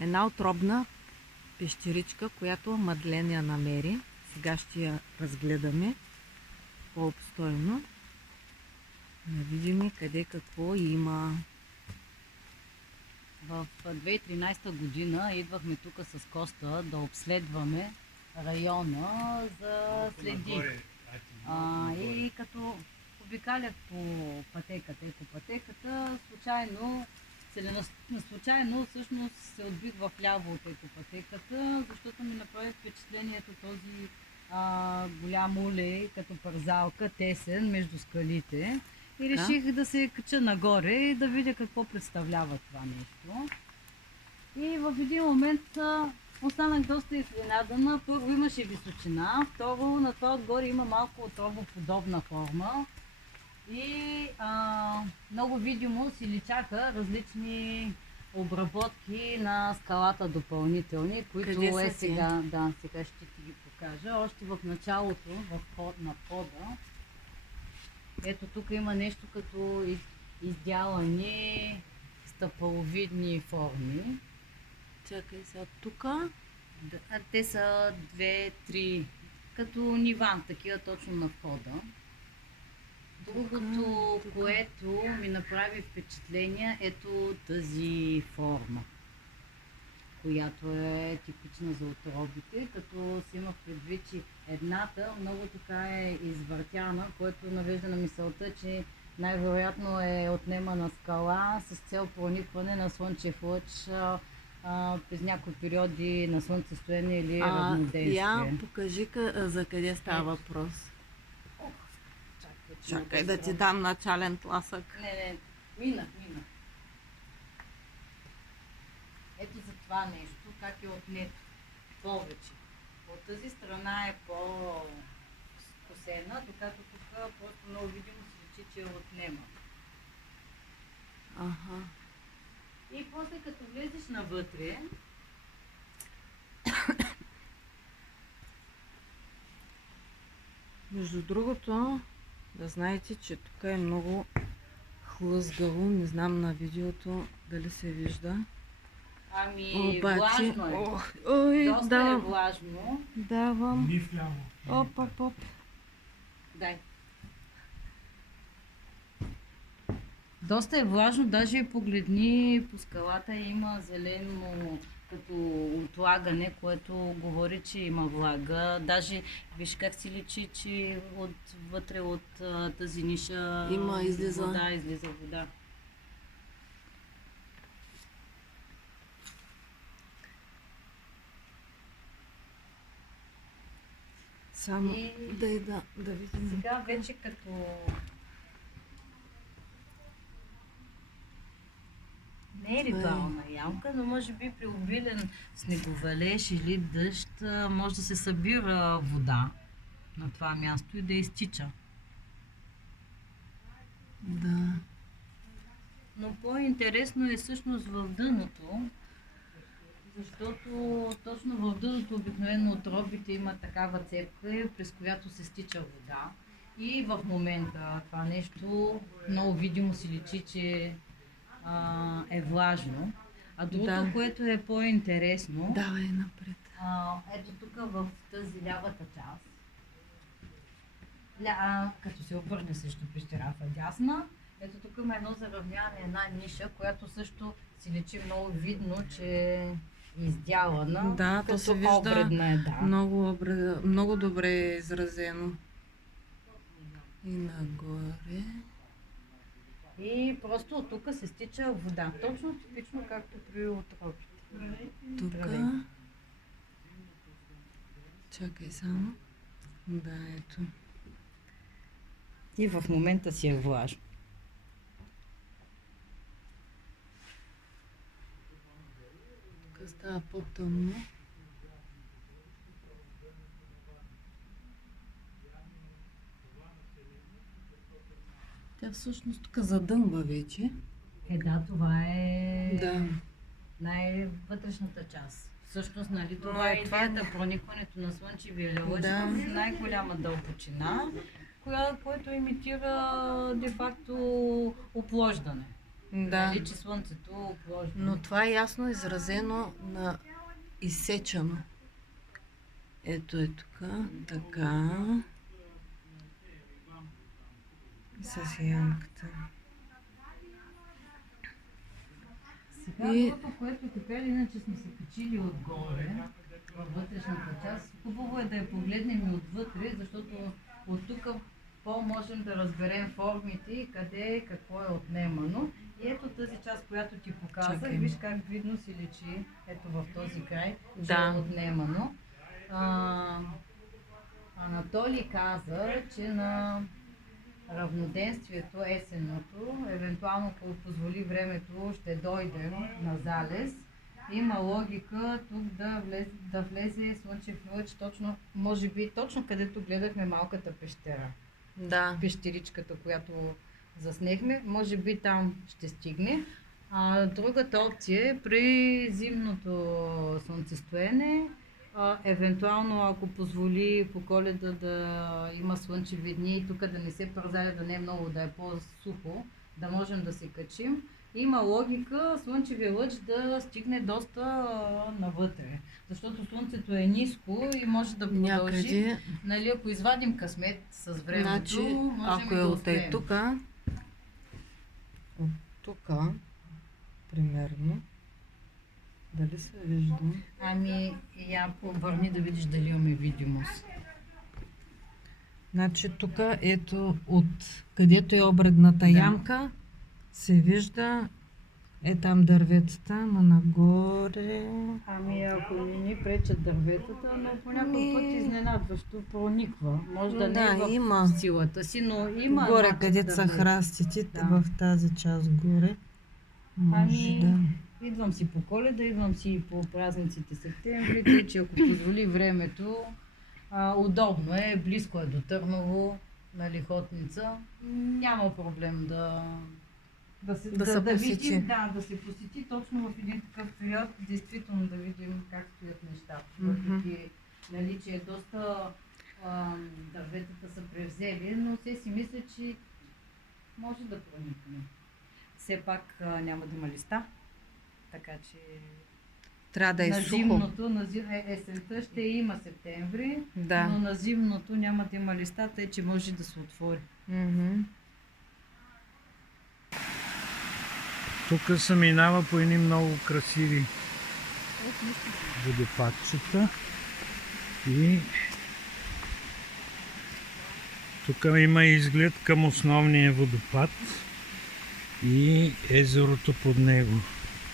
Една отробна пещеричка, която Мадлен я намери. Сега ще я разгледаме по-обстойно. Да видим къде какво има. В 2013 година идвахме тук с Коста да обследваме района за следи. И като обикалях по пътеката, случайно всъщност се отбих в ляво от екопътеката, защото ми направи впечатлението този голям улей, като парзалка, тесен между скалите. И реших да се кача нагоре и да видя какво представлява това нещо. И в един момент останах доста изненадана. Първо имаше височина, второ на това отгоре има малко отробоподобна форма. И много видимо си личаха различни обработки на скалата допълнителни, които сега ще ти ги покажа. Още в началото, на входа. Ето тук има нещо като издялани стъпаловидни форми. Чакай сега тук. Те са 2-3 като нива, такива точно на входа. Другото, което ми направи впечатление, ето тази форма, която е типична за отробите, като си има предвид, че едната много така е извъртяна, което навежда на мисълта, че най-вероятно е отнемана скала с цел проникване на слънчев лъч през някои периоди на слънцестояние или равноденствие. Я покажи за къде става въпрос. Чакай да ти дам начален тласък. Не, мина. Ето за това нещо, как е отнето повече. От тази страна е по-скосена, докато тук просто много видимо се личи, че е отнема. И после като влезеш навътре, между другото, да знаете, че тук е много хлъзгаво. Не знам на видеото дали се вижда. Влажно е. Доста е влажно. Давам. Оп. Дай. Доста е влажно, даже погледни по скалата има зелено като отлагане, което говори, че има влага. Даже виж как си личи, че вътре от тази ниша излиза вода. Само да видим. Сега вече като не е ритуална ямка, но може би при обилен снеговалеж или дъжд може да се събира вода на това място и да изтича. Да. Но по-интересно е всъщност в дъното, защото точно в дъното обикновено отробите има такава цепка, през която се стича вода. И в момента това нещо много видимо си личи, че е влажно. А другото, което е по-интересно, давай напред. Ето тук в тази лявата част, като се обърне срещу пещерата дясна, ето тук има едно заравняване, една ниша, която също си личи много видно, че е издялана. Да, то се вижда обредна много добре е изразено. И нагоре. И просто от тук се стича вода. Точно типично както при отробите. Тук. Чакай само. Да, ето. И в момента си е влажно. Тук става по-тъмно. Тя всъщност тук задънва вече. Това е най-вътрешната част. Всъщност, нали, това е идеята, проникването на слънчевия лъч в най-голяма дълбочина, което имитира де-факто оплождане. Да. Нали, че слънцето пложи. Но това е ясно изразено на изсечено. Ето е тук, така. С ямката. Сега И- другото, което така или иначе сме се качили отгоре, във вътрешната част, хубаво е да я погледнем и отвътре, защото от тук по-можем да разберем формите и къде какво е отнемано. И ето тази част, която ти показах, Чакай. виж как видно си личи, ето в този край, че Да. е отнемано. Анатолий каза, че на равноденствието, есенното, евентуално ако позволи времето, ще дойдем на залез. Има логика тук да влезе слънчев лъч точно, може би точно където гледахме малката пещера. Да. Пещеричката, която заснехме, може би там ще стигне. Другата опция е при зимното слънцестоене, евентуално ако позволи по Коледа да има слънчеви дни и тук да не се празаля, да не е много, да е по-сухо, да можем да се качим. Има логика слънчевия лъч да стигне доста навътре, защото слънцето е ниско и може да продължи. Някъде. Нали, ако извадим късмет с времето, Значи, можем ако и е да от успеем. тук, примерно, дали се вижда? Ами, я повърни да видиш дали имаме видимост. Значи тук, ето, от където е обредната ямка, се вижда, е там дърветата, ама нагоре. Ами, ако не ни пречат дърветата, но по някой Ами- път изненадващо прониква. Може да не е Да, в има. силата си, но има. Горе, начин където да са влезе. храстите, Да. в тази част горе. Може Ами, да. идвам си по Коледа, идвам си по празниците септември, тъй че ако позволи времето, удобно е, близко е до Търново, на Лихотница. Няма проблем да се посети. видим, да се посети точно в един такъв период, действително да видим как стоят нещата. Въпреки, нали, че доста дърветата са превзели, но все си мисля, че може да проникне. Все пак няма да има листа, така че Трябва да е на сухо. зимното, есента ще има септември, но Да. на зимното няма да има листа, тъй че може да се отвори. Мгм. Тук се минава по едни много красиви водопадчета и тук има изглед към основния водопад и езерото под него.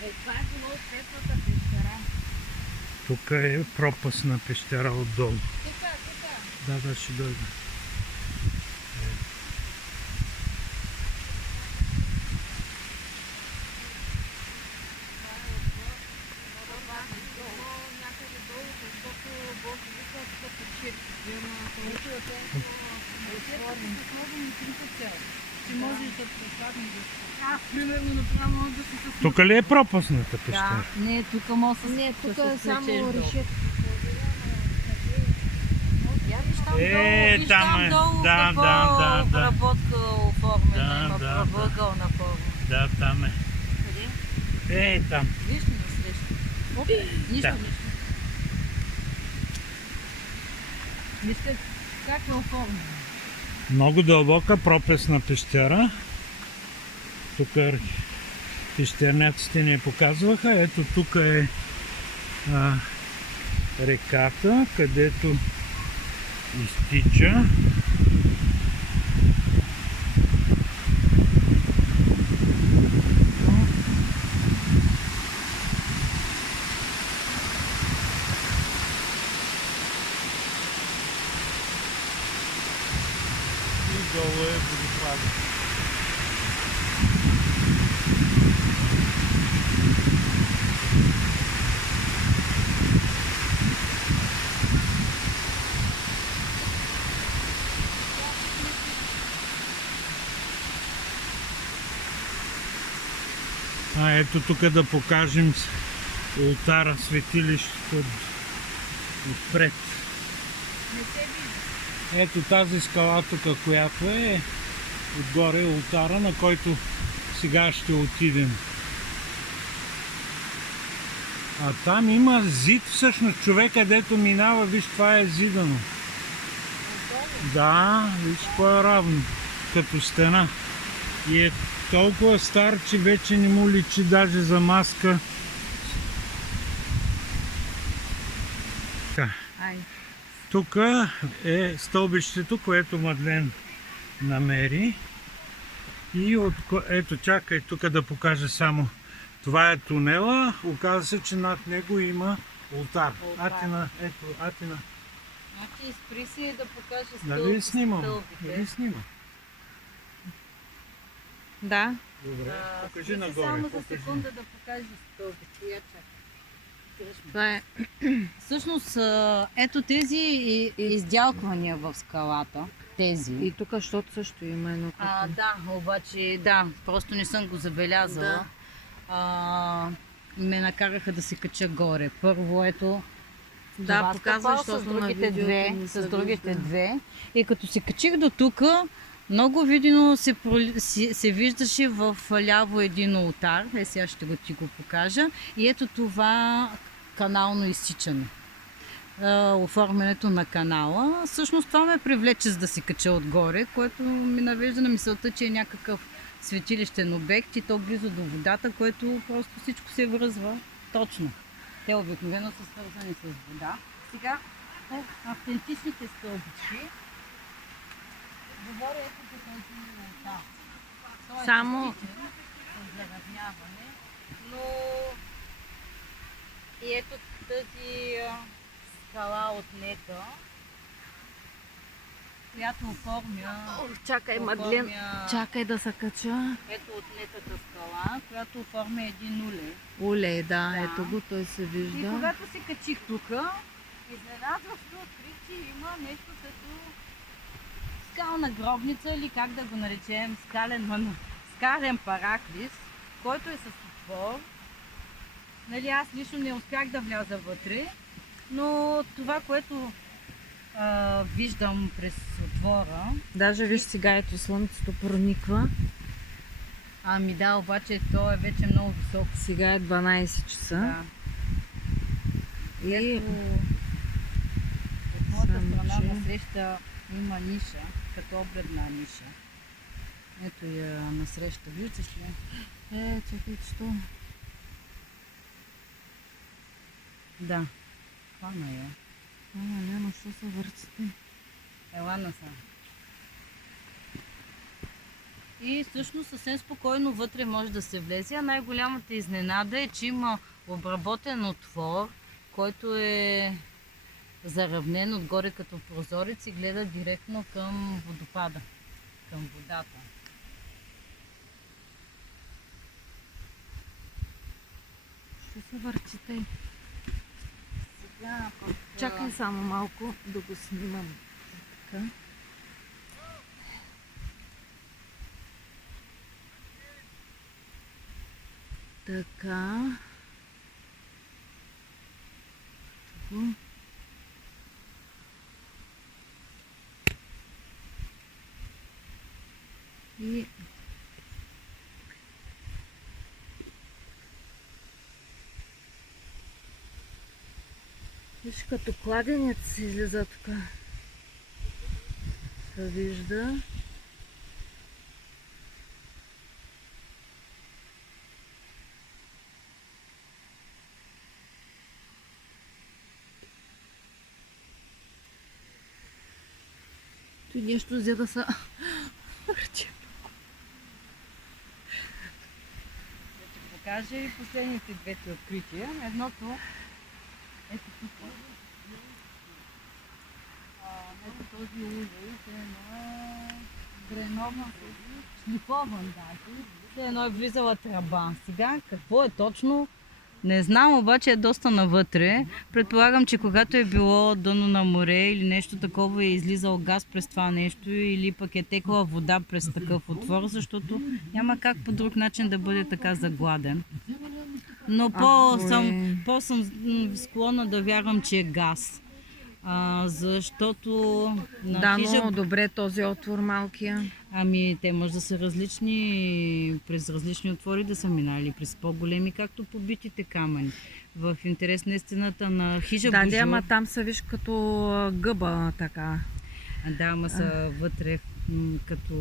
Това е било светлата пещера. Тук е пропастна пещера отдолу. Тук. Да, ще дойда. Че можеш да пресаднеш. Примерно направо може да се Тук ли е пропастната пещера? Да, не, тук може да Не, тук е само решетка. решетка. Я виж там Е, долу, виж там там е. долу Да, какво да. обработка оформена, Да, има да, правъгълна форма. Да, там е. Къде? Там. Виж ли насреща? Оп, нищо, Да. нищо. Виж как е оформена. Много дълбока пропастна пещера. Тук пещерняците ни показваха. Ето тук е реката, където изтича. И долу е водопадът. Ето тук да покажем ултара, светилището отпред. Ето тази скала тук, която е отгоре ултара, на който сега ще отидем. А там има зид всъщност, човек където минава, виж, това е зидано. Да, виж, по-равно, като стена. И е толкова стар, че вече не му личи даже за маска. Тук е стълбището, което Мадлен намери. И ето, чакай тук да покажа само. Това е тунела. Оказва се, че над него има олтар. Атина, ето, Атина. Значи изпри си да покажа Дали снимам? стълбите. Дали снимам? Да. Добре, покажи Спри си нагоре. само за Покажи. секунда да покажа стълбите. Я чакай. Това е. Всъщност, ето тези издялквания в скалата. Тези. И тук, защото също има едно като. Да, обаче, да, просто не съм го забелязала. Ме накараха да се кача горе. Първо, ето, Да, това показва, стъпало защото на видеото не се с другите вижда. две. И като се качих до тук, много видно се виждаше в ляво един олтар. Сега ще ти го покажа. И ето това канално изсичане. Оформянето на канала. Всъщност това ме привлече, за да се кача отгоре, което ми навежда на мисълта, че е някакъв светилищен обект и то близо до водата, което просто всичко се връзва точно. Те обикновено са свързани с вода. Сега по автентичните стълбички говоря ето за този олтар. Той е Само- частичен, с заравняване, но и ето тази скала от нека, която оформя... Чакай, Мадлен. Чакай да се кача. Ето от нетата скала, която оформя един улей. Олей, да, Да. ето го, той се И вижда. когато се качих тук, изненадващо открих, че има нещо като скална гробница или как да го наречем, скален параклис, който е с отвор. Нали, аз лично не успях да вляза вътре, но това, което виждам през отвора, Даже виж сега, ето слънцето прониква. ами да, обаче то е вече много високо. Сега е 12 часа. Да. И Ето, от моята Само, страна че- насреща има ниша, като обредна ниша. Ето я насреща, виждаш ли? чакай, що? Да, хвана я. Няма, що се въртите? Ела насам. И всъщност съвсем спокойно вътре може да се влезе, а най-голямата изненада е, че има обработен отвор, който е заравнен отгоре като прозорец и гледа директно към водопада, към водата. Що се въртите? Сега, пък, Чакай само малко да го снимам. Така. Така. Тук. И виж, като кладенец се излиза тук. Се вижда. Той нещо взе да се върти. Да ти покажа и последните двете открития. Едното, ето тук. Ето този улей е едно гренован, шлифован даже. Все едно е влизала тръба. Сега какво е точно? Не знам, обаче е доста навътре. Предполагам, че когато е било дъно на море или нещо такова, е излизал газ през това нещо или пък е текла вода през такъв отвор, защото няма как по друг начин да бъде така загладен. Но по-съм склонна да вярвам, че е газ. Защото на Да, хижа... но добре този отвор малкия. Ами, те може да са различни, през различни отвори да са минали, през по-големи, както побитите камъни. В интерес на истината на хижа Да, Божур. ама там са виж като гъба така. Да, ама са вътре като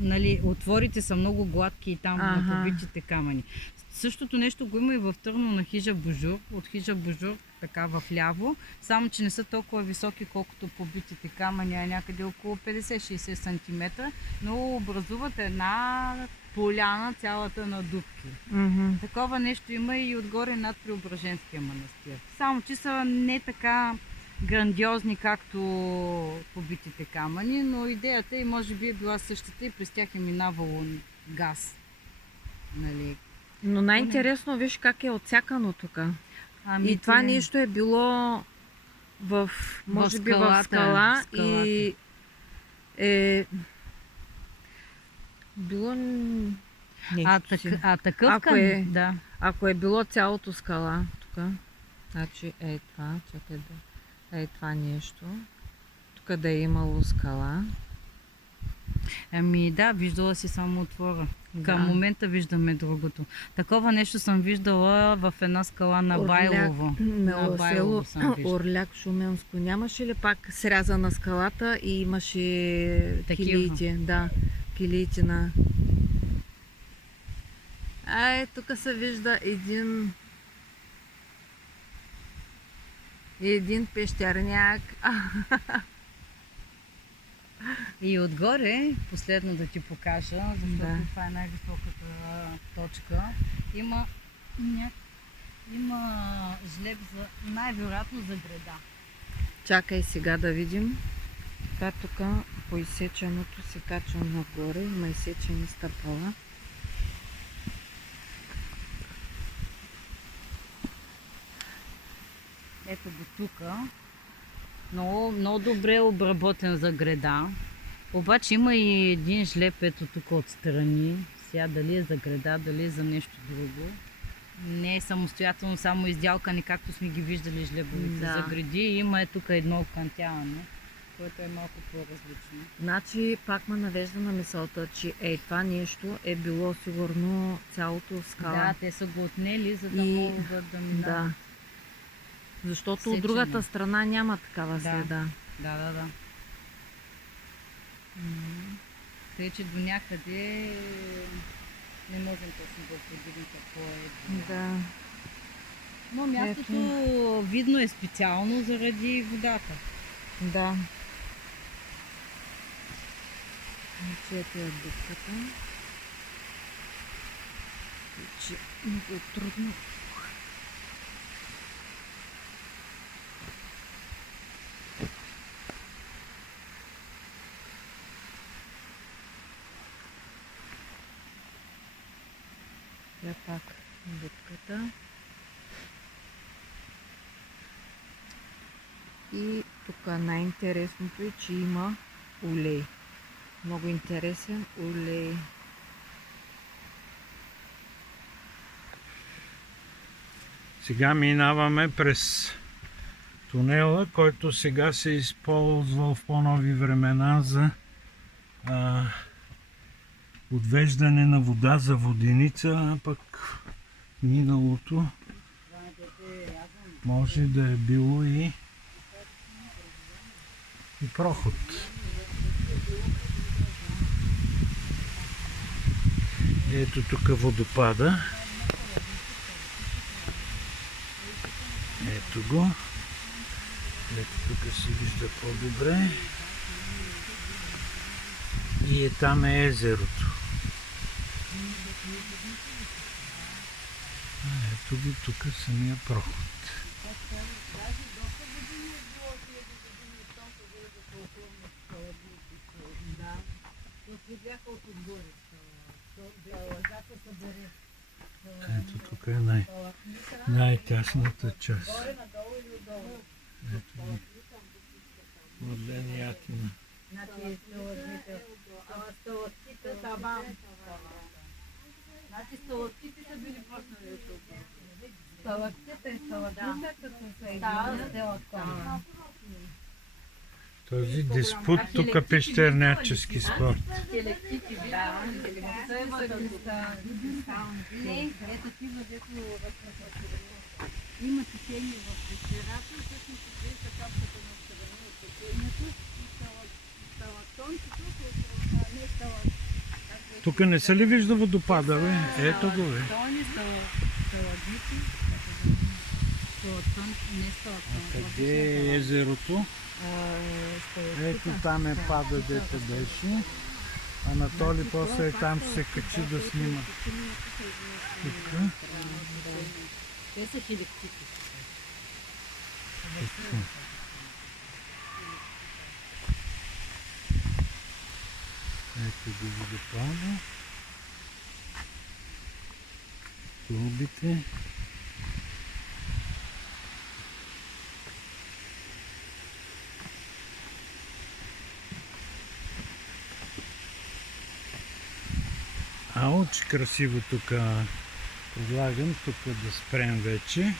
нали, отворите са много гладки и там на побитите камъни. Същото нещо го има и в Търново на хижа Божур. От хижа Божур така вляво, само че не са толкова високи, колкото побитите камъни, а някъде около 50-60 см, но образуват една поляна цялата на дупки. Такова нещо има и отгоре над Преображенския манастир. Само че са не така грандиозни, както побитите камъни, но идеята и може би е била същата и през тях е минавало газ. Нали? Но най-интересно, виж как е отсякано тук. Ами и това нещо е било може би в скала и е било такъв да. Ако е било цялото скала тук, значи това, чакай да това нещо, тук да е имало скала. Ами да, виждала си само отвора. Към момента виждаме другото. Такова нещо съм виждала в една скала на Байлово. На село Орляк, Шуменско. Нямаше ли пак сряза на скалата и имаше килиите? Да, килиите на... тук се вижда един пещерняк. И отгоре, последно да ти покажа, защото това е най-високата точка, има жлеб най-вероятно за града. Чакай сега да видим. Така тук по изсеченото се качвам нагоре, има изсечени стъпала. Ето го тук. Много, много добре обработен за града. Обаче има и един жлеб ето тук отстрани. Сега дали е за града, дали е за нещо друго. Не е самостоятелно, само изделкани, както сме ги виждали жлебовите за гради. Има тук едно окантяване, което е малко по-различно. Значи пак ме навежда на мисълта, че това нещо е било сигурно цялото скала. Да, те са го отнели, за да могат да минат. Да. Защото от другата страна няма такава следа. Да. Тъй, че до някъде не можем точно да определим какво е. Да. Но мястото видно е специално заради водата. Да. Ето е дупката. Много е трудно. Пак дупката. И тук най-интересното е, че има улей. Много интересен улей. Сега минаваме през тунела, който сега се използва в по-нови времена за отвеждане на вода за воденица, а пък миналото може да е било и проход. Ето тук водопада. Ето го. Ето тук се вижда по-добре. И там е езерото. Ето го тук самия проход. Ето тук е най-тясната част. Ето ги. Младен Ятина. Значи сталактите са били почнали от тук. Сталактите и сталактите, като са Този диспут, тук пещернячески спорт. Стелектити, да. Е такива, дето има течение в пещерата, всъщност изглежда капката на страни от течението и сталактончето, не сталактончето. Тук не се ли вижда водопада, бе? Ето го, бе. Сталактони, сталагити, не сталактон. Къде е езерото? Ето там е пада, дето беше. Анатолий после там ще се качи да снима. Тук. Те са хелектити. Ето го водопада. Клубите. Ауч, красиво тук. Предлагам тук да спрем вече.